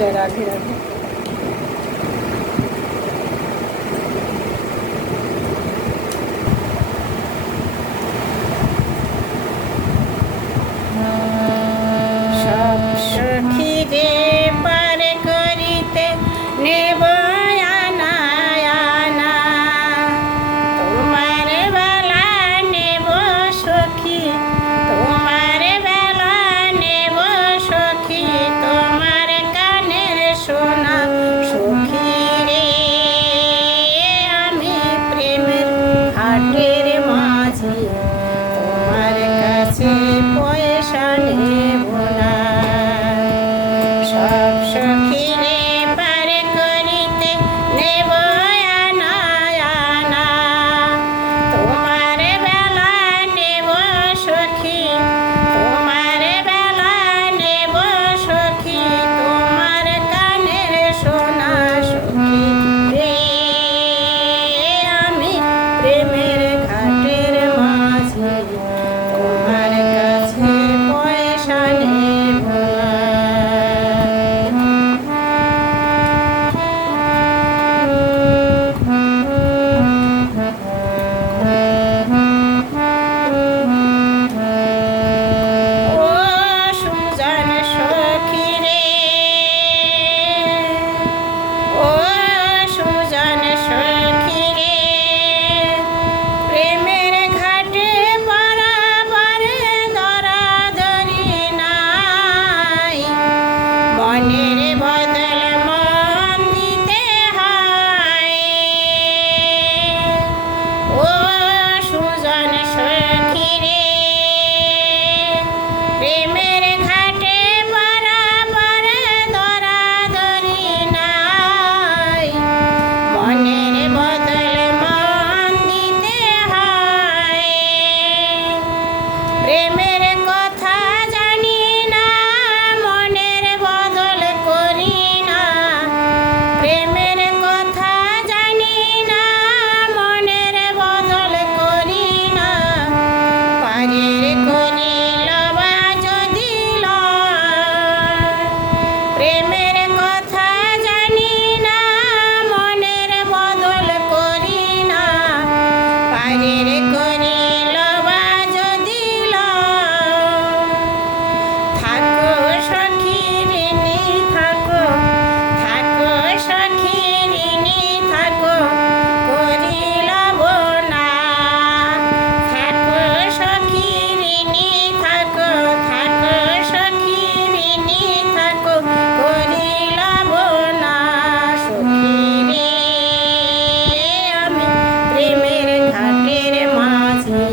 জয় রাধে রাধে। সব সখীরে পার করিতে নেব আনা আনা, তোমার বেলা নেব সখী, তোমার বেলা নেব সখী, তোমার কানের সোনা সখী রে। আমি প্রেমের হাটের মাঝে তোমার কাছে পয়সা নেব না। সব সখীরে পার করিতে নেব আনা আনা, তোমার বেলা নেব সখী, তোমার বেলা নেব সখী, তোমার কানের সোনা সখী রে। আমি প্রেমের ঘাটের মাঝে তোমার কাছে পয়সা নেব না। ও সুজন সখী রে, ও সুজন সখী রে, প্রেমের ঘাটে বরাবর দরাদরি নাই, মনের বদল মন দিতে হয়। ও সুজন সখী রে, প্রেমের ঘাটে বরাবর দরাদরি নাই, মনের বদল মন দিতে হয়। প্রেমের কথা জানি না, মনের বদল করি না, প্রেমের কথা জানি না, মনের বদল করি না। পারের করি লবা যদি লয়, প্রেমের কথা জানি না, মনের বদল করি না। পারের করি লবা যদি লয়, থাকো সখী ঋণী থাকো, থাকো সখী ঋণী থাকো, করি লব না। থাকো সখী ঋণী থাকো, থাকো সখী ঋণী থাকো, করি লব না সখী রে। আমি প্রেমের ঘাটের মাঝে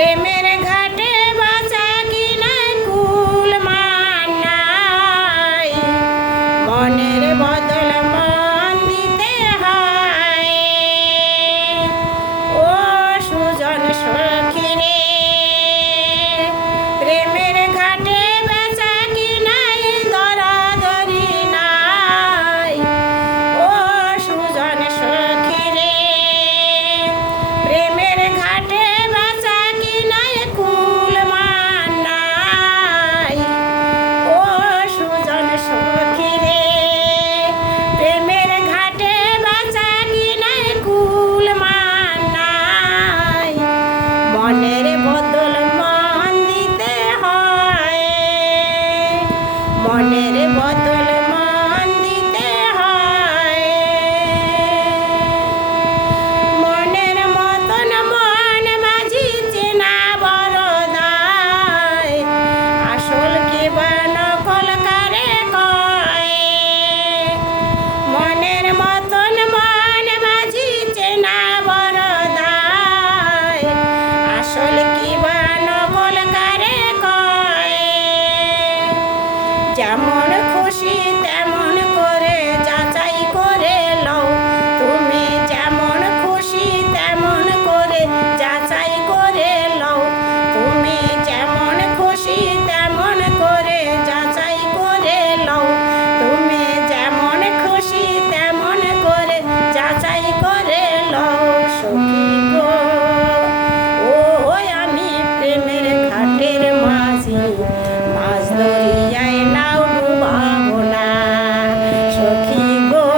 প্রেমের ঘাটে বাঁচা কিনা কুল মানাই মনের বদল মন দিতে হয় ও সুজন সখী রে প্রেমের ঘাটে বেচা কিনাই দরাদরি নাই ও সুজন সখী রে প্রেমের ঘাটে বেচা কিনাই কুল মানাই ও সুজন সখী রে প্রেমের ঘাটে বেচা কিনাই কুল মানাই মনের বদল মন দিতে হয় মনের বদল মন দিতে হয় মনের মতন মন মাঝি চেনা বড় দায় আসল কি বা নকল কারে কয় মনের মতন মন মাঝি চেনা বড় দায় আসল কি বা নকল কারে কয় যেমন খুশি তেমন করে যাচাই করে লও তুমি যেমন খুশি তেমন করে যাচাই করে লও তুমি যেমন খুশি তেমন করে যাচাই করে লও তুমি যেমন খুশি তেমন করে যাচাই করে লও সখী গো ও আমি প্রেমের ঘাটের মাঝি মাছ দরিয়ায় নাও ডুবাবো না সখী গো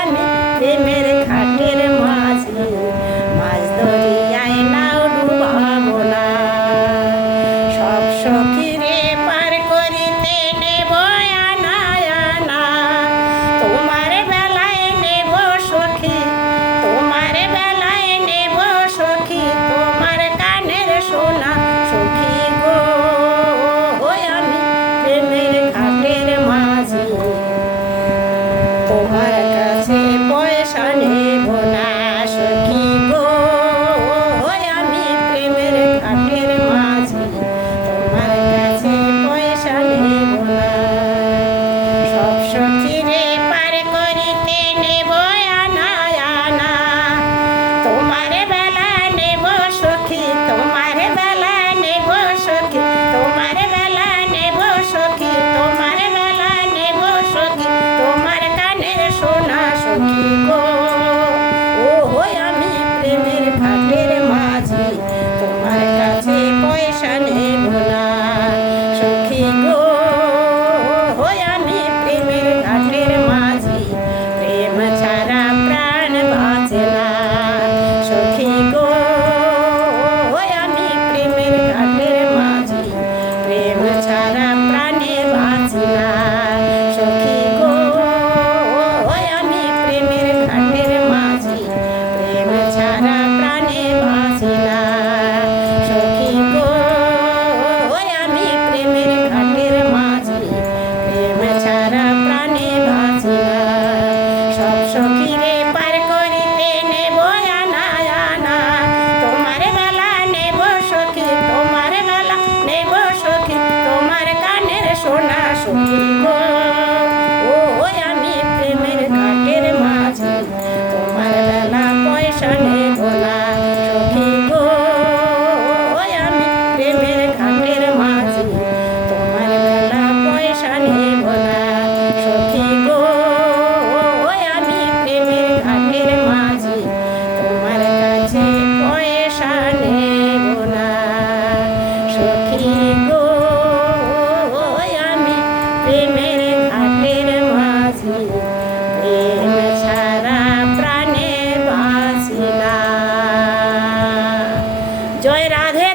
আমি প্রেমের ঘাটের মাঝি মাছ দরিয়ায় নাও ডুবাবো না সব সখীরে পার করিতে নেব আনা আনা তোমার বেলায় নেব সখী তোমার বেলায় নেব সখী তোমার কানের সোনা সখী গো আমি প্রেমের ঘাটের মাঝি তোমার কাছে পয়সা নেব না সখী গো আমি প্রেমের ঘাটের মাঝি তোমার কাছে পয়সা নেব না সব সখীরে পার করিতে নেব আনা আনা তোমার বেলা নেব সখী তোমার বেলা নেব সখী তোমার বেলা নেব সখী তোমার বেলা নেব সখী তোমার কানের সোনা সখী গো আমি প্রেমের ঘাটের মাঝি তোমার কাছে পয়সা নেব না সখী গো আমি প্রেমের ঘাটের মাঝি প্রেম ছাড়া প্রাণ বাঁচে না সখী গো আমি প্রেমের ঘাটের মাঝি প্রেম ছাড়া প্রাণে বাঁচি না সখী গো আমি প্রেমের ঘাটের মাঝি প্রেম ছাড়া প্রাণে বাঁচি না সখী গো আমি প্রেমের ঘাটের মাঝি প্রেম ছাড়া প্রাণে বাঁচি না সব সখীরে পার করিতে নেব আনা আনা তোমার বেলা নেব সখী তোমার বেলা নেব সখী তোমার কানের সোনা সখী গো আমি প্রেমের ঘাটের মাঝি তোমার বেলা পয়সা নেব না সখী গো আমি প্রেমের ঘাটের মাঝি তোমার বেলা পয়সা নেব না সখী গো আমি প্রেমের ঘাটের মাঝি তোমার কাছে পয়সা নেব না সখী গো আমি প্রেমের ঘাটের মাঝি প্রেম ছাড়া প্রাণে বাঁচি না জয় রাধে।